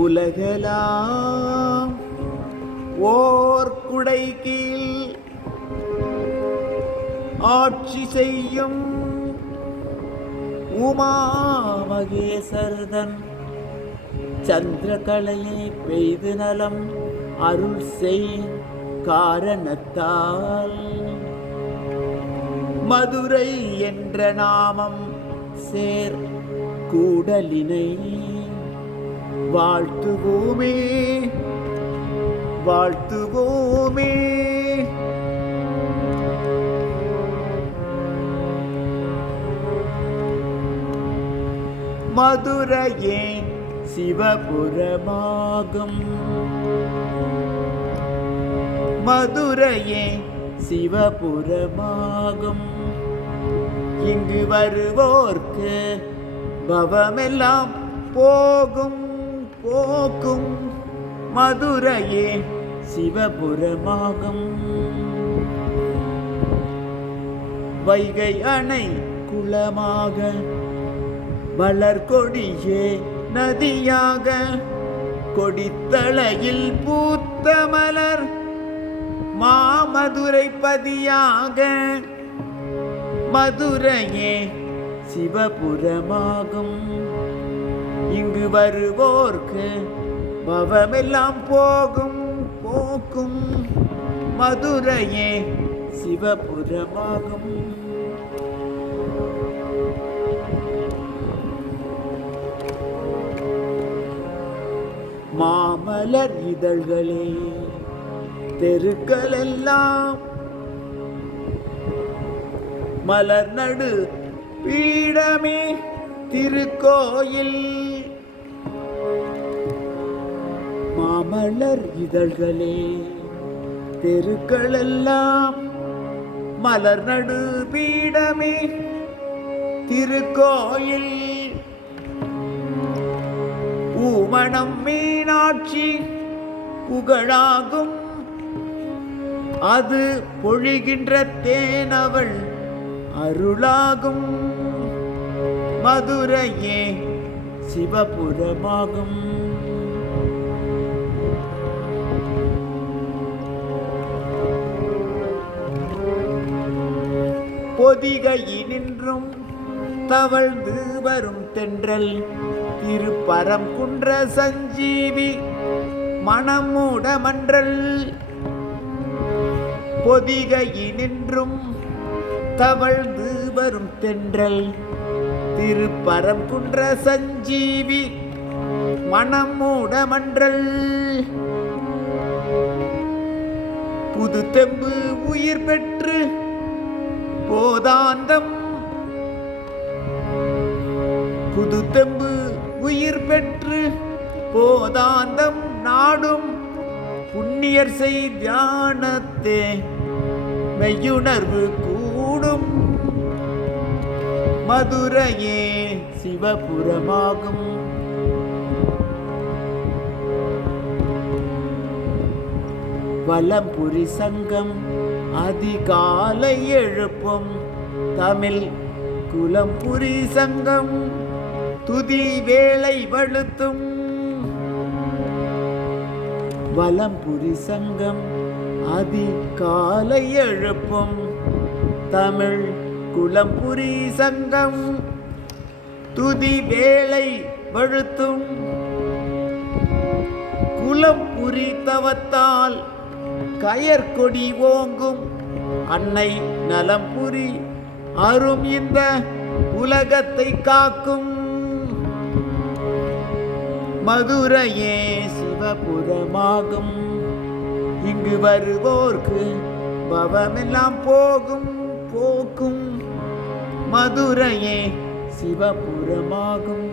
உலகெல்லாம் ஓர் குடை கீழ் ஆட்சி செய்யும் உமா மகேசர்தன் சந்திரகலையை பெய்து நலம் அருள் செய் காரணத்தால் மதுரை என்ற நாமம் சேர் கூடலினை வாழ்த்துவோமே வாழ்த்துவோமே. மதுரையே சிவபுரமாகும் மதுரையே சிவபுரமாகும் இங்கு வருவோர்க்கு பவமெல்லாம் போகும் போக்கும் மதுரையே சிவபுரமாகும். வைகை அணை குளமாக வளர்கொடியே நதியாக கொடித்தளையில் பூத்த மலர் மாமதுரை பதியாக மதுரையே சிவபுரமாகும் இங்கு வருவோர்க்கு பவமெல்லாம் போகும் போக்கும் மதுரையே சிவபுரமாகும். மாமலர் இதழ்களே தெருக்களெல்லாம் மலர் நடு பீடமே திருக்கோயில் மாமலர் இதழ்களே தெருக்களெல்லாம் மலர் நடு பீடமே திருக்கோயில் பூமணம் மீனாட்சி புகழாகும் அது பொழிகின்ற தேனவள் அருளாகும் மதுரையே சிவபுரமாகும். பொதிகையினின்றும் தவழ்ந்து வரும் தென்றல் திருப்பரங்குன்ற சஞ்சீவி மணமூட மன்றல் பொதிகையினின்றும் தவழ்ந்து வரும் தென்றல் திருப்பரங்குன்ற சஞ்சீவி மணமூட மன்றல் புது தெம்பு உயிர் பெற்று போதாந்தம் புது தெம்பு உயிர் பெற்று போதாந்தம் நாடும் புண்ணியர் செய் தியானத்தே மெய்யுணர்வு கூடும் மதுரையே சிவபுரமாகும். வலம்புரி சங்கம் அதிகாலை எழுப்பும் தமிழ் குலம்புரி சங்கம் துதி வேளை வழுத்தும் வலம்புரி சங்கம் அதிகாலை எழுப்பும் தமிழ் குலம்புரி சங்கம் துதி வேளை வழுத்தும் குலம்புரி தவத்தால் கயற்கொடி ஓங்கும் அன்னை நலம்புரி அரும் இந்த உலகத்தை காக்கும் மதுரையே சிவபுரமாகும் இங்கு வருவோர்க்கு பவமெல்லாம் போகும் போக்கும் மதுரையே சிவபுரமாகும்.